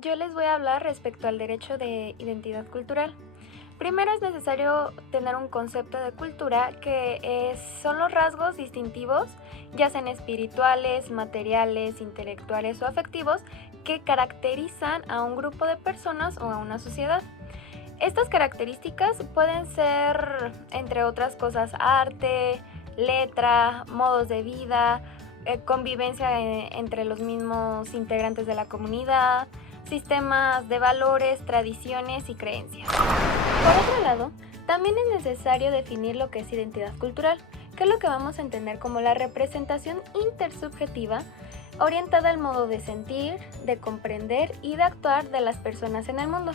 Yo les voy a hablar respecto al derecho de identidad cultural. Primero es necesario tener un concepto de cultura son los rasgos distintivos, ya sean espirituales, materiales, intelectuales o afectivos, que caracterizan a un grupo de personas o a una sociedad. Estas características pueden ser, entre otras cosas, arte, letra, modos de vida, convivencia entre los mismos integrantes de la comunidad, sistemas de valores, tradiciones y creencias. Por otro lado, también es necesario definir lo que es identidad cultural, que es lo que vamos a entender como la representación intersubjetiva orientada al modo de sentir, de comprender y de actuar de las personas en el mundo.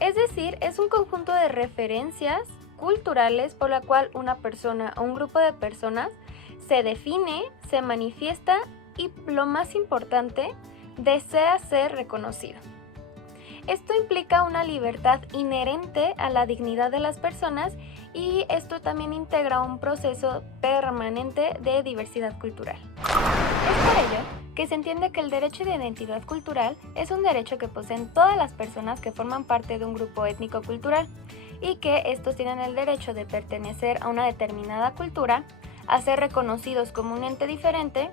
Es decir, es un conjunto de referencias culturales por la cual una persona o un grupo de personas se define, se manifiesta y, lo más importante, desea ser reconocido. Esto implica una libertad inherente a la dignidad de las personas y esto también integra un proceso permanente de diversidad cultural. Es por ello que se entiende que el derecho de identidad cultural es un derecho que poseen todas las personas que forman parte de un grupo étnico-cultural y que estos tienen el derecho de pertenecer a una determinada cultura, a ser reconocidos como un ente diferente,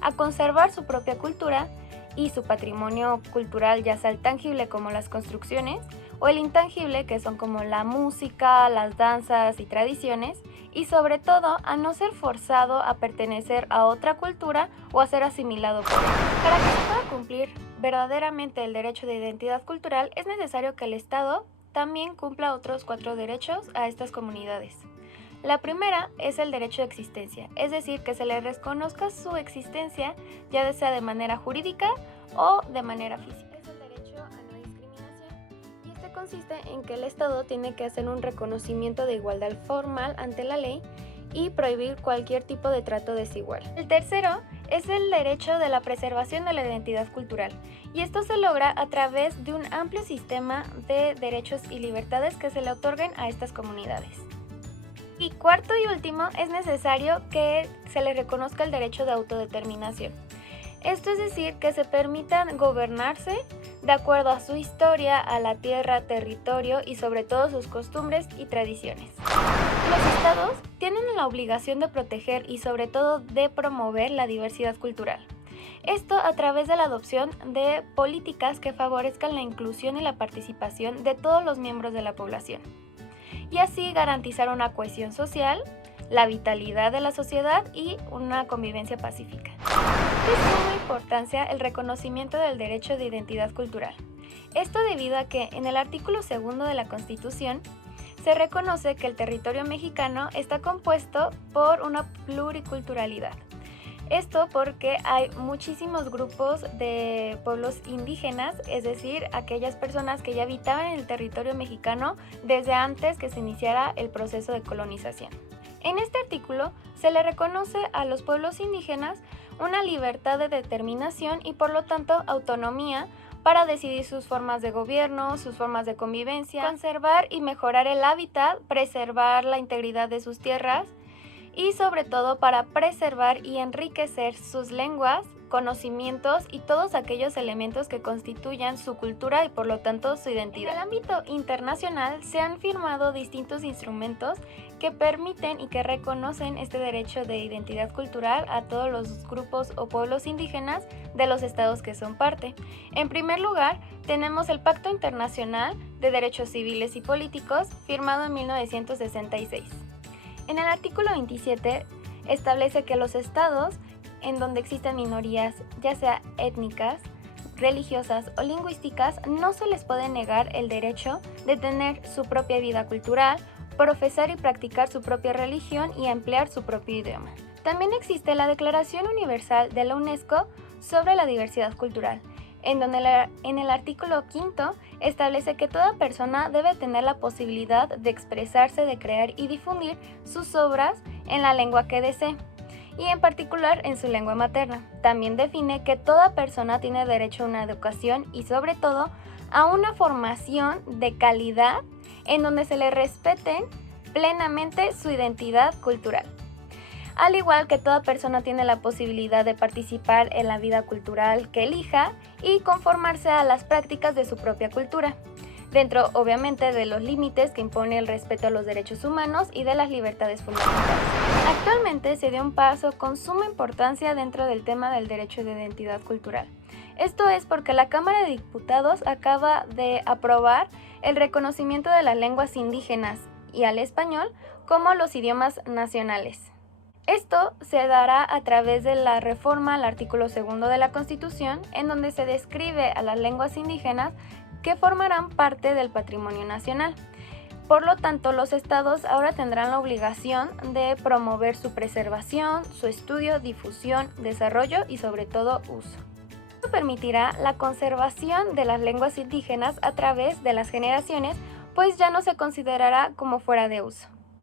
a conservar su propia cultura y su patrimonio cultural, ya sea el tangible como las construcciones o el intangible que son como la música, las danzas y tradiciones, y sobre todo a no ser forzado a pertenecer a otra cultura o a ser asimilado por ella. Para que se pueda cumplir verdaderamente el derecho de identidad cultural es necesario que el Estado también cumpla otros 4 derechos a estas comunidades. La primera es el derecho de existencia, es decir, que se le reconozca su existencia ya sea de manera jurídica o de manera física. Es el derecho a no discriminación y este consiste en que el Estado tiene que hacer un reconocimiento de igualdad formal ante la ley y prohibir cualquier tipo de trato desigual. El tercero es el derecho de la preservación de la identidad cultural y esto se logra a través de un amplio sistema de derechos y libertades que se le otorguen a estas comunidades. Y cuarto y último, es necesario que se les reconozca el derecho de autodeterminación. Esto es decir, que se permitan gobernarse de acuerdo a su historia, a la tierra, territorio y sobre todo sus costumbres y tradiciones. Los estados tienen la obligación de proteger y sobre todo de promover la diversidad cultural. Esto a través de la adopción de políticas que favorezcan la inclusión y la participación de todos los miembros de la población. Y así garantizar una cohesión social, la vitalidad de la sociedad y una convivencia pacífica. Es de suma importancia el reconocimiento del derecho de identidad cultural. Esto debido a que en el artículo 2 de la Constitución se reconoce que el territorio mexicano está compuesto por una pluriculturalidad. Esto porque hay muchísimos grupos de pueblos indígenas, es decir, aquellas personas que ya habitaban en el territorio mexicano desde antes que se iniciara el proceso de colonización. En este artículo se le reconoce a los pueblos indígenas una libertad de determinación y por lo tanto autonomía para decidir sus formas de gobierno, sus formas de convivencia, conservar y mejorar el hábitat, preservar la integridad de sus tierras, y sobre todo para preservar y enriquecer sus lenguas, conocimientos y todos aquellos elementos que constituyan su cultura y por lo tanto su identidad. En el ámbito internacional se han firmado distintos instrumentos que permiten y que reconocen este derecho de identidad cultural a todos los grupos o pueblos indígenas de los estados que son parte. En primer lugar, tenemos el Pacto Internacional de Derechos Civiles y Políticos, firmado en 1966. En el artículo 27 establece que los estados en donde existen minorías, ya sea étnicas, religiosas o lingüísticas, no se les puede negar el derecho de tener su propia vida cultural, profesar y practicar su propia religión y emplear su propio idioma. También existe la Declaración Universal de la UNESCO sobre la diversidad cultural, en donde en el artículo 5 establece que toda persona debe tener la posibilidad de expresarse, de crear y difundir sus obras en la lengua que desee, y en particular en su lengua materna. También define que toda persona tiene derecho a una educación y sobre todo a una formación de calidad en donde se le respeten plenamente su identidad cultural. al igual que toda persona tiene la posibilidad de participar en la vida cultural que elija y conformarse a las prácticas de su propia cultura, dentro obviamente de los límites que impone el respeto a los derechos humanos y de las libertades fundamentales. Actualmente se dio un paso con suma importancia dentro del tema del derecho de identidad cultural. Esto es porque la Cámara de Diputados acaba de aprobar el reconocimiento de las lenguas indígenas y al español como los idiomas nacionales. Esto se dará a través de la reforma al artículo 2 de la Constitución, en donde se describe a las lenguas indígenas que formarán parte del patrimonio nacional. Por lo tanto, los estados ahora tendrán la obligación de promover su preservación, su estudio, difusión, desarrollo y sobre todo uso. Esto permitirá la conservación de las lenguas indígenas a través de las generaciones, pues ya no se considerará como fuera de uso.